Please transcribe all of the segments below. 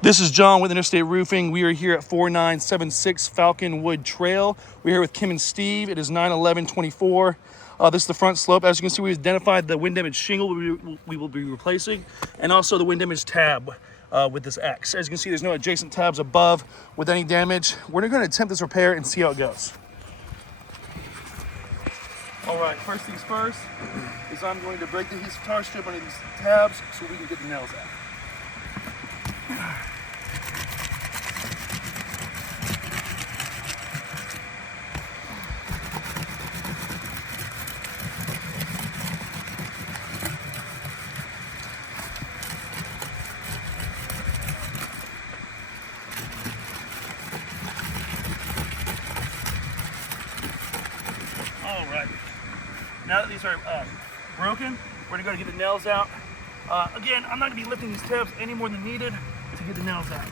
This is John with Interstate Roofing. We are here at 4976 Falconwood Trail. We're here with Kim and Steve. It is 9/11/24. This is the front slope. As you can see, we've identified the wind damage shingle we will be replacing, and also the wind damage tab with this X. As you can see, there's no adjacent tabs above with any damage. We're going to attempt this repair and see how it goes. All right, first things first is I'm going to break the tar strip under these tabs so we can get the nails out. All right, now that these are broken, we're gonna go get the nails out. Again, I'm not gonna be lifting these tabs any more than needed to get the nails out.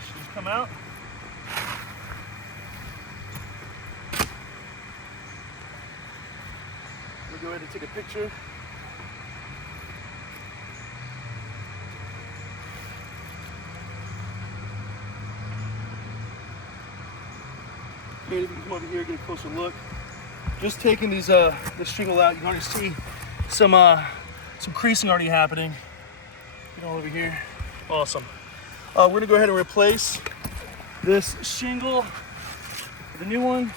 She's come out. We'll go ahead and take a picture. Okay, if you can come over here, get a closer look. Just taking these this shingle out, you can already see some creasing already happening. Get all over here. Awesome. We're gonna go ahead and replace this shingle with the new one.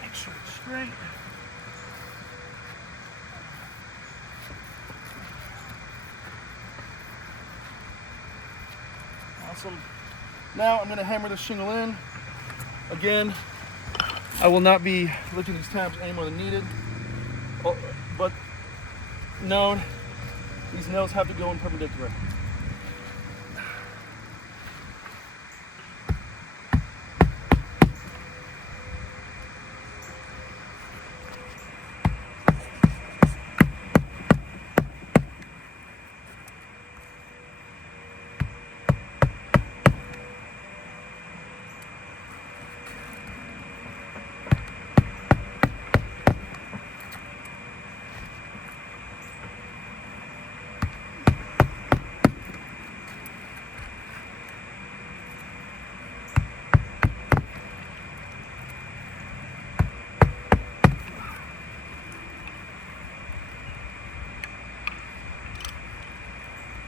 Make sure it's straight. Awesome. Now I'm gonna hammer the shingle in. Again, I will not be lifting these tabs any more than needed. But note, these nails have to go in perpendicular.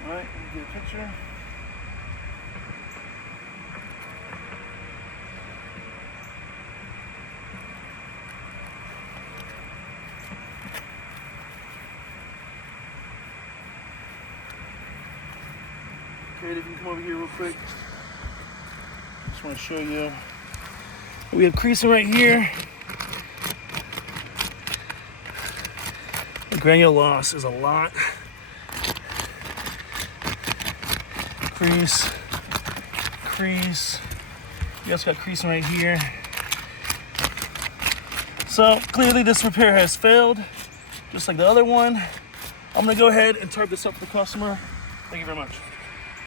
All right, let me get a picture. Okay, if you can come over here real quick. Just want to show you. We have creasing right here. The granular loss is a lot. Crease, crease. You also got creasing right here. So clearly this repair has failed, just like the other one. I'm gonna go ahead and tarp this up for the customer. Thank you very much.